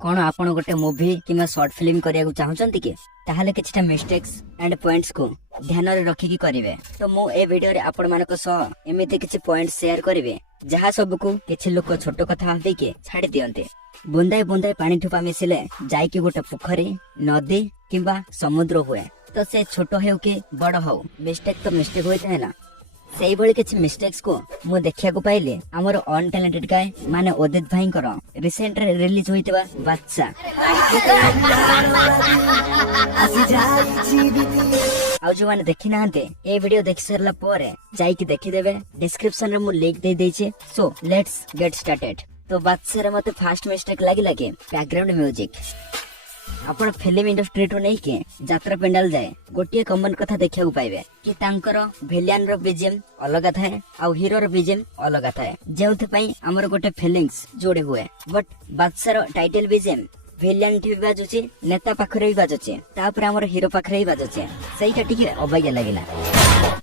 कौन आपण गोटे मूवी किंवा शॉर्ट फिल्म करिया चाहूचंती कि ताहले किछटा मिस्टेक्स एंड पॉइंट्स को ध्यान रे रखिकी करिवे। तो मु ए वीडियो रे आपण मानक सह एमिति किछि पॉइंट शेयर करिवे जहा सब को किछि लोक छोट कथा भाबी के छाडी दियंते। बुंदाए बुंदाए पानी ठुपा मिसिले जाई कि गोटे पोखरी नदी किंबा समुद्र हुए तो से छोट हो कि बड़ हो मिस्टेक तो मिस्टेक होइते ना। सेही भली किछि मिस्टेक्स को मु देखिया को पाइले हमर अनटैलेंटेड गाय माने उदित भाई कर रिसेंट रे रिलीज होइतबा बादशाह आउ जो माने देखि नाहंते ए वीडियो देख सरला परे जाई कि देखि देबे डिस्क्रिप्शन रे मु लिंक दे देछि। So let's get started. तो बादशाह रे मते फर्स्ट मिस्टेक लागि लागे बैकग्राउंड म्यूजिक। आपण फिल्म इंडस्ट्री टू नहीं के यात्रा पेंडाल जाए गोटे कॉमन कथा देखा पाइबे कि तांकर विलियन रो बीजीएम अलग थाए आ हीरो रो बीजीएम अलग थाए जेउथे पई हमर गोटे फीलिंग्स जोड़े हुए। बट बादशाह रो टाइटल बीजीएम विलियन ठी बाजुची नेता पाखरे भी बाजुची तापर हमर हीरो पाखरे ही बाजुची सेहीटा टिके अबाग्या लागिला।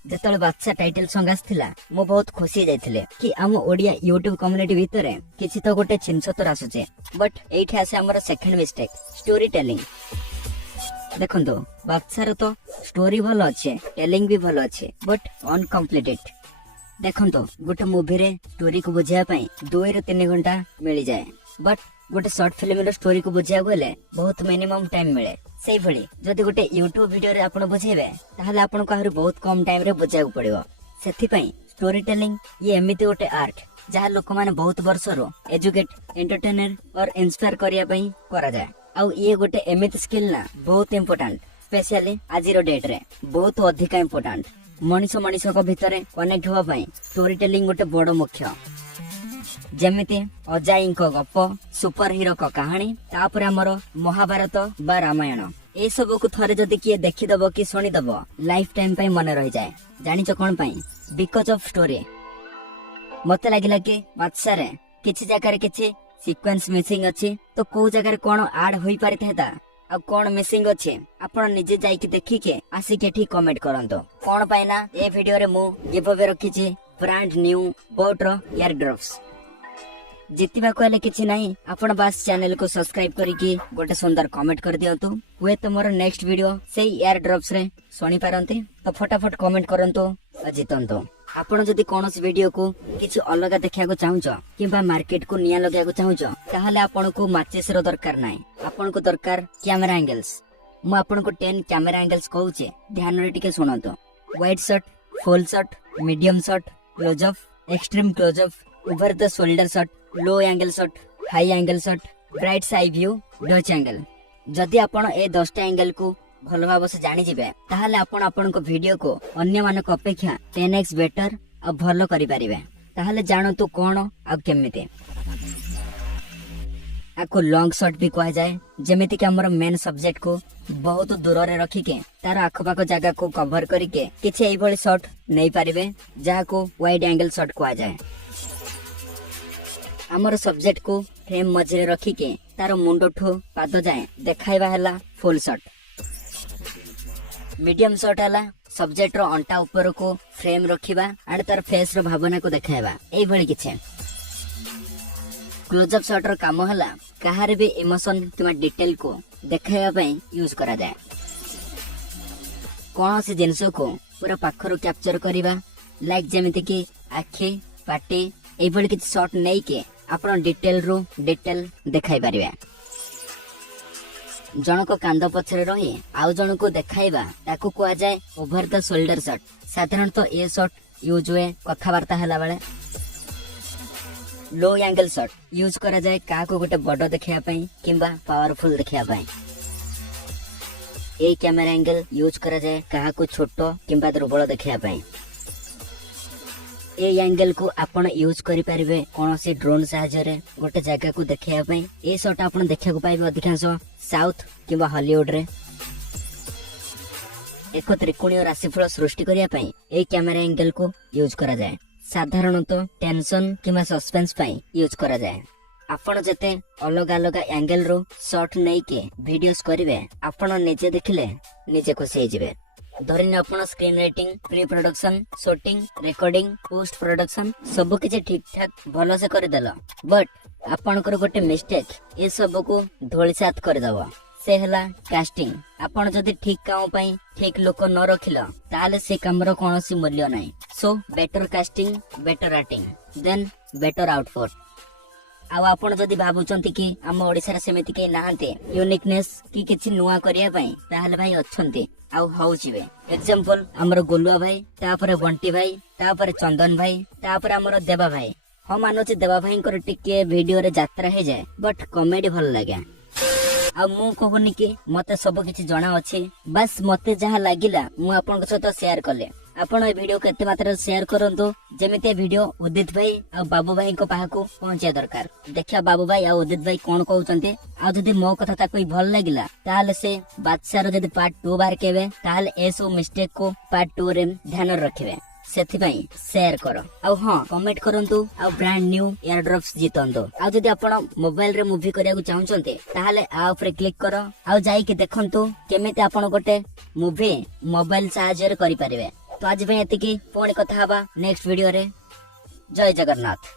जेतले बादशाह टाइटल सॉन्ग आस्थिला मो बहुत खुशी जाइथिले कि हम ओडिया यूट्यूब कम्युनिटी भितरे किछि तो गोटे छिनछतर आसुचे। बट एठी आसे हमर सेकंड मिस्टेक स्टोरी टेलिंग। देखंतो बादशाह रो तो स्टोरी भलो अच्छे टेलिंग भी भलो अच्छे बट अनकम्प्लीटेड। देखंतो गोटे मूवी रे स्टोरी को बुझिया पई 2 ରୁ 3 घंटा मिल जाए बट गोटे शॉर्ट फिल्म रो स्टोरी को बुझिया गले बहुत मिनिमम टाइम मिले। सेही भली जदि गोटे यूट्यूब वीडियो रे आपण बुझेबे ताहले आपण को बहुत कम टाइम रे बुझाक पड़िबो। सेथि पई स्टोरी टेलिंग ये एमिति गोटे आर्ट जहा लोक माने बहुत वर्ष रो एजुकेट एंटरटेनर और इंस्पायर करिया पई करा जाय। आ ये गोटे एमिति स्किल ना बहुत इंपोर्टेंट स्पेशली आजिरो डेट रे बहुत अधिक इंपोर्टेंट। मनीष मनीष को भितरे कनेक्ट होवा पई स्टोरी टेलिंग गोटे बड़ मुख्य। जेमिति अजाई को गप सुपर हीरो को कहानी तापर हमर महाभारत बा रामायण ए सब को थरे जदि किए देखिदब कि सुनिदब लाइफ टाइम पई मन रहि जाए। जानिच कोन पई बिकॉज ऑफ स्टोरी। मते लागिला कि बादशाह रे किछि जगह रे किछि सीक्वेंस मिसिंग अछि तो को जगह रे कोन ऐड होई परिथेता आ कोन मिसिंग अछि आपण निजे जाई कि देखि के आसी के ठीक कमेंट करंतो। कोन पई ना ए वीडियो रे मु गिव अवे रखिछि ब्रांड न्यू बोट रो एयर ड्रॉप्स जितिबा कहले किछि नाही आपण बास चैनल को सब्सक्राइब करिकि गोटे सुंदर कमेंट कर दियंतु हुए तो मोर नेक्स्ट वीडियो से एयर ड्रॉप्स रे सुनी पारंते। तो फटाफट कमेंट करंतु आ जितंतु। आपण जदि कोनोस वीडियो को किछि अलग देखिया को चाहूछ किबा मार्केट को निया लगा को चाहूछ ताहले आपण को माचिस रो दरकार नाही आपण को दरकार कैमरा एंगल्स। मु आपण को 10 कैमरा एंगल्स कहूचे ध्यान रे टिके सुनंतु। Wide shot full shot medium shot close up extreme close up over the shoulder shot low angle shot high angle shot bright side view Dutch angle. जदि आपण ए 10टा एंगल को भलो भाव से जानि जिबे ताहाले आपण को वीडियो को अन्य मानक अपेक्षा 10x बेटर आ भलो करि परिबे। ताहाले जानतो कोन आ केमिते आको लॉन्ग शॉट भी कहा जाए जेमिति कि हमर मेन सब्जेक्ट को बहुत दूर रे रखी के तार आखपाख जगह को कवर करिके किछि एई भली शॉट नै परिबे जहा को वाइड एंगल शॉट कहा जाए। हमर सब्जेक्ट को फ्रेम मझरे रखी के तार मुंडो ठो पाद जाए देखाइबा हला फुल शॉट। मीडियम शॉट हला सब्जेक्ट रो अंटा ऊपर को फ्रेम रखिबा एंड तार फेस रो भावना को देखाइबा एई भली किछि। क्लोज अप शॉट रो काम हला कहारे भी इमोशन किमा डिटेल को देखाइबा पई यूज करा जाए। कोन से जिंस को पूरा पाखरो कैप्चर करिबा लाइक जेमिति कि आखी पाटी एई भली किछि शॉट नै के आपण डिटेल रो डिटेल देखाइ परिबे। जण को कांद पछरे रही आउ जण को देखाइबा ताकू कोआ जाए ओवर द शोल्डर शॉट। साधारणतः ए शॉट यूज हुए कथा वार्ता हला बेले। लो एंगल शॉट यूज करा जाए का को गोटे बड़ देखिया पई किंबा पावरफुल देखिया पई। ए कैमरा एंगल यूज करा जाए का को छोटो किंबा दुर्बल देखिया पई। ए एंगल को आपण यूज करि परिबे कोनोसी ड्रोन सहायता रे गोटे जगह को देखिया पई। ए शॉट आपण देखिया को पाइबे अधिकांश साउथ किंबा हॉलीवुड रे। एक त्रिकोणीय राशिफल सृष्टि करिया पई ए कैमरा एंगल को यूज करा जाए। साधारणतः टेंशन किंबा सस्पेंस पई यूज करा जाए। आपण जते अलग अलग एंगल रो शॉट नै के वीडियोस करिवे आपण निजे देखिले निजे खुशी हे जिवे। धरिन आपण screen writing pre production shooting recording post production सब किछ ठीक ठाक भलो से कर देला बट आपणकर गोटे मिस्टेक ए सब को धोलीसात करदब से हला कास्टिंग। आपण जदि ठीक काम पई ठीक लोक न रखिल ताले से कामर कोनोसी मूल्य नाही। So better casting better acting then better output. आउ आपण जदि भाबुचंती कि हम ओडिसा रे सेमिति के नाहंते यूनिकनेस कि किछि नुवा करिया पई ताले भाई अछंती आउ होउचिबे। एग्जांपल हमर गोलुआ भाई तापर बंटी भाई तापर चंदन भाई तापर हमर देवा भाई। हम मानुछि देवा भाई कर टिके वीडियो रे यात्रा हे जाय बट कॉमेडी भल लागे। आ मु कहबनी कि मते सब किछि जणा अछि बस मते जहा लागिला मु आपन सहित शेयर कले। आपण ए वीडियो केते मात्रा शेयर करंतु जेमिते वीडियो उदित भाई आ बाबू भाई को पाहको पहुंचिया दरकार। देखिया बाबू भाई आ उदित भाई कोन कहउचंते आ जदि मो कथा ताको भल लागिला ताले से बादशाह जदि पार्ट 2 बार केबे ताले एसो मिस्टेक को पार्ट 2 रे ध्यान रखिबे। सेथि भाई शेयर करो आ हां कमेंट करंतु आ ब्रांड न्यू एयर ड्रॉप्स जीतंतु। आ जदि आपण मोबाइल रे मूवी करिया को चाहउचंते ताले आ ऊपर क्लिक करो आ जाई के देखंतु केमिते आपण गोटे मूवी मोबाइल सहायता रे करि परिबे। तो आज भाई एतिकी पुणी कथा हबा नेक्स्ट वीडियो रे। जय जगन्नाथ।